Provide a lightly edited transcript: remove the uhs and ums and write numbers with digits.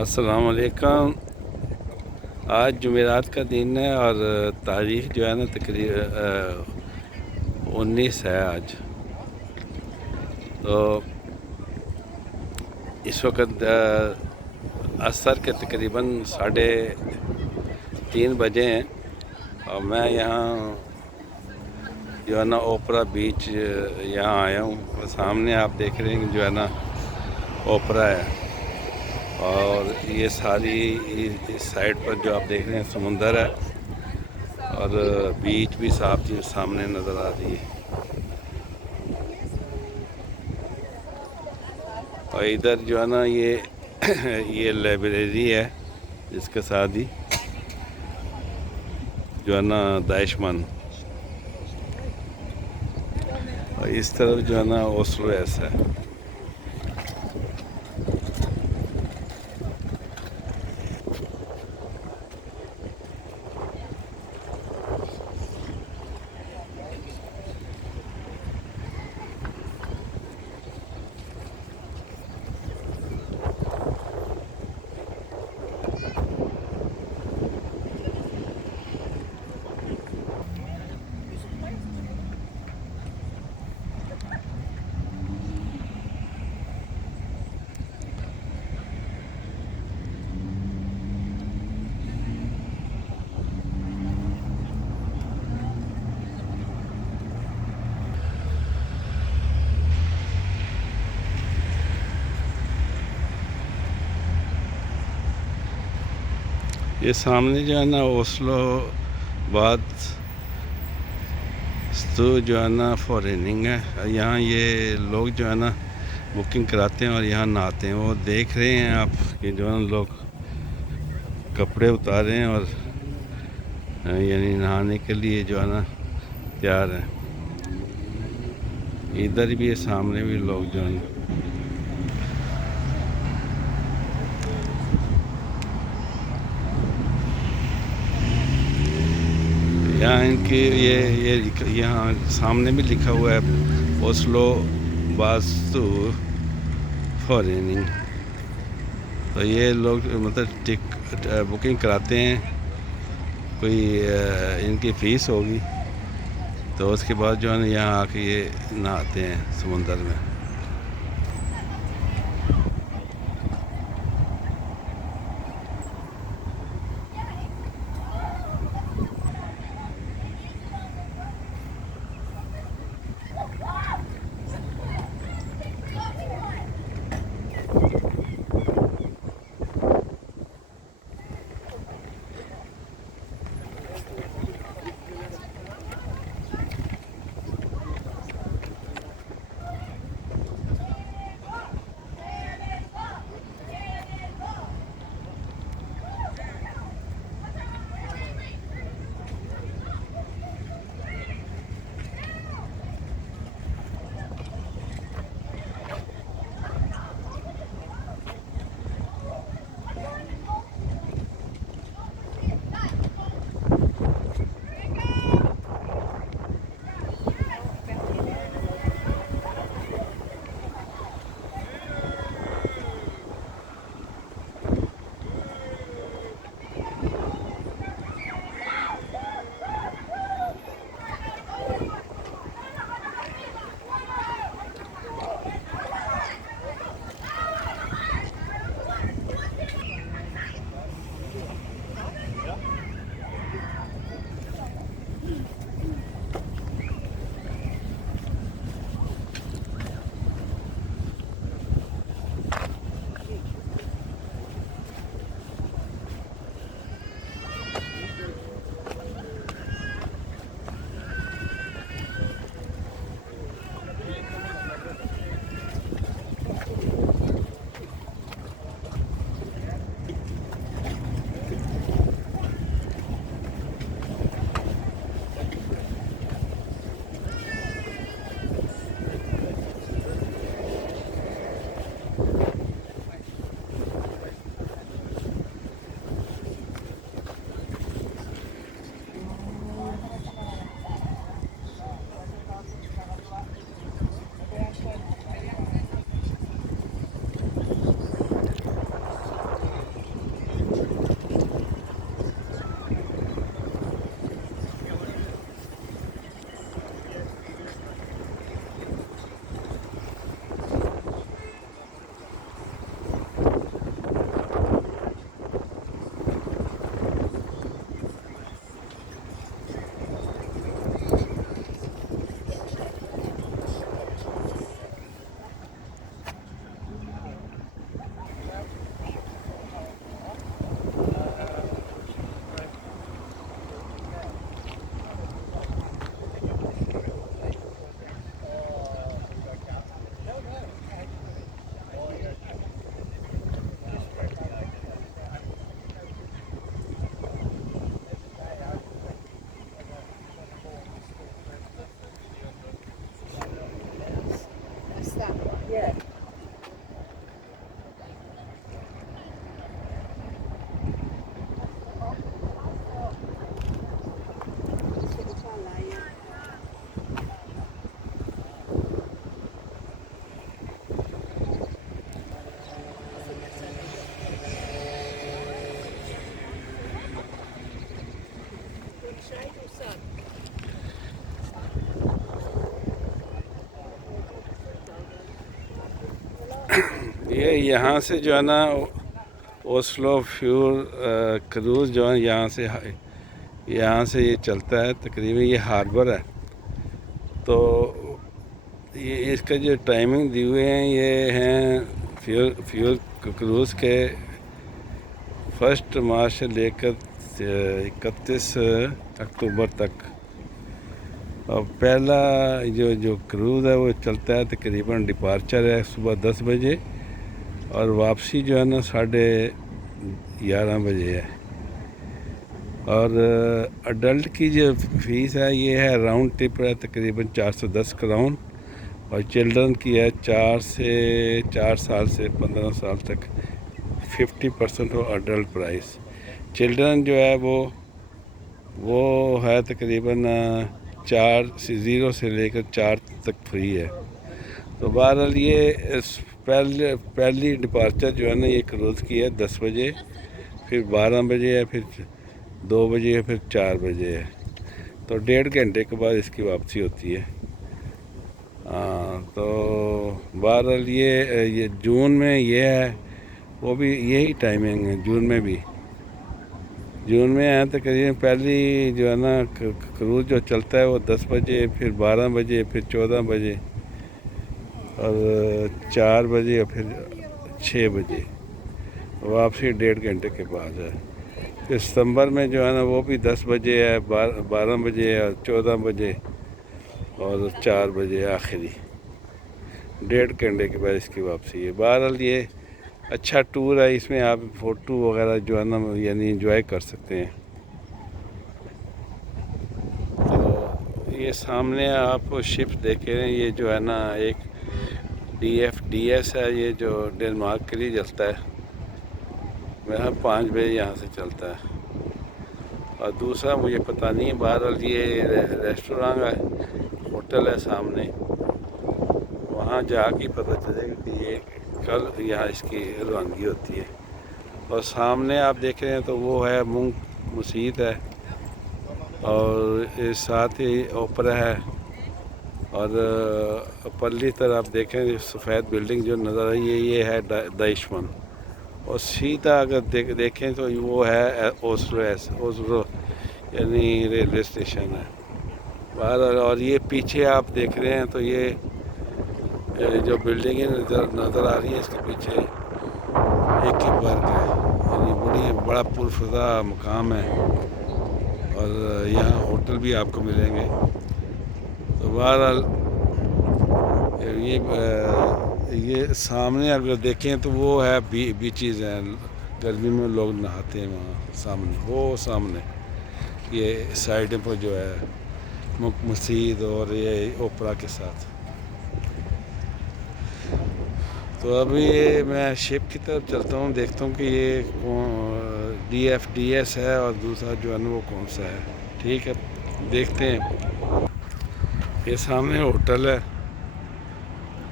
अस्सलाम वालेकुम। आज जुमेरात का दिन है और तारीख़ जो है ना तकरीबन 19 है आज। तो इस वक्त असर के तकरीबन 3:30 बजे हैं और मैं यहाँ जो है ना ओपरा बीच यहाँ आया हूँ। सामने आप देख रहे हैं जो है ना ओपरा है और ये सारी इस साइड पर जो आप देख रहे हैं समुंदर है और बीच भी साफ चीज़ सामने नज़र आ रही है। और इधर जो है ना ये ये लाइब्रेरी है जिसके साथ ही जो है ना दाइशमन, और इस तरफ जो है ना ओस्लो ऐसा है। ये सामने जो है ना ओस्लो बाद तो जो है ना फॉरेनिंग है। यहाँ ये लोग जो है ना बुकिंग कराते हैं और यहाँ नहाते हैं। वो देख रहे हैं आप कि जो है ना लोग कपड़े उतारे हैं और यानी नहाने के लिए जो है ना तैयार हैं। इधर भी सामने भी लोग जो है यहाँ इनकी ये यहाँ सामने भी लिखा हुआ है ओस्लो वास्तु फॉरेनिंग। तो ये लोग मतलब बुकिंग कराते हैं, कोई इनकी फ़ीस होगी तो उसके बाद जो है ना यहाँ आके ये नहाते हैं समुंदर में। ये यहाँ से जो है ना ओस्लो फ्यूल क्रूज़ जो है यहाँ से ये चलता है। तकरीबन ये हार्बर है। तो ये इसका जो टाइमिंग दिए हुए हैं ये हैं फ्यूल क्रूज़ के 1 मार्च से लेकर 31 अक्टूबर तक। और पहला जो क्रूज़ है वो चलता है, तकरीबन डिपार्चर है सुबह 10 बजे और वापसी जो है ना 11:30 बजे है। और अडल्ट की जो फ़ीस है ये है राउंड ट्रिप है तकरीबन 410 क्राउन। और चिल्ड्रन की है 4 साल से 15 साल तक 50% हो अडल्ट प्राइस। चिल्ड्रन जो है वो है तकरीबन 0 से लेकर 4 तक फ्री है। तो बहरहाल ये पहली डिपार्चर जो है ना ये क्रूज़ की है 10 बजे, फिर 12 बजे है, फिर 2 बजे है, फिर 4 बजे है। तो 1.5 घंटे के बाद इसकी वापसी होती है। हाँ, तो बहरहाल ये जून में ये है, वो भी यही टाइमिंग है जून में भी। जून में है तकरीबन पहली जो है ना क्रूज़ जो चलता है वो 10 बजे, फिर 12 बजे, फिर 14 बजे और 4 बजे और फिर 6 बजे। वापसी 1.5 घंटे के बाद है। फिर सितंबर में जो है ना वो भी 10 बजे है, 12 बजे है, 14 बजे और 4 बजे आखिरी। 1.5 घंटे के बाद इसकी वापसी है। बहरहाल ये अच्छा टूर है, इसमें आप फ़ोटो वगैरह जो है ना यानी इंजॉय कर सकते हैं। तो ये सामने आप शिप देख रहे हैं, ये जो है ना एक DFDS है, ये जो डेनमार्क के लिए चलता है। वह 5 बजे यहाँ से चलता है। और दूसरा मुझे पता नहीं है। बहरहाल ये रेस्टोरेंट है, होटल है सामने, वहाँ जाके पता चलेगा कि ये कल यहाँ इसकी रवानगी होती है। और सामने आप देख रहे हैं तो वो है मूंग मस्जिद है और इस साथ ही ओपरा है। और पल्ली तरफ आप देखें सफ़ेद बिल्डिंग जो नज़र आई है ये है दाइशमन। और सीधा अगर देखें तो वो है ओस्लो यानी रेलवे स्टेशन है बाहर। और ये पीछे आप देख रहे हैं तो ये जो बिल्डिंगें नज़र आ रही है इसके पीछे एक ही बर्ग है, यानी बड़ा पुरफज़ा मकाम है। और यहाँ होटल भी आपको मिलेंगे। तो बहरहाल ये सामने अगर देखें तो वो है बीचेस हैं, गर्मी में लोग नहाते हैं वहाँ सामने। वो सामने ये साइड पर जो है मस्जिद और ये ओपरा के साथ। तो अभी मैं शिप की तरफ चलता हूँ, देखता हूँ कि ये DFDS है और दूसरा जो है ना वो कौन सा है। ठीक है, देखते हैं। ये सामने होटल है।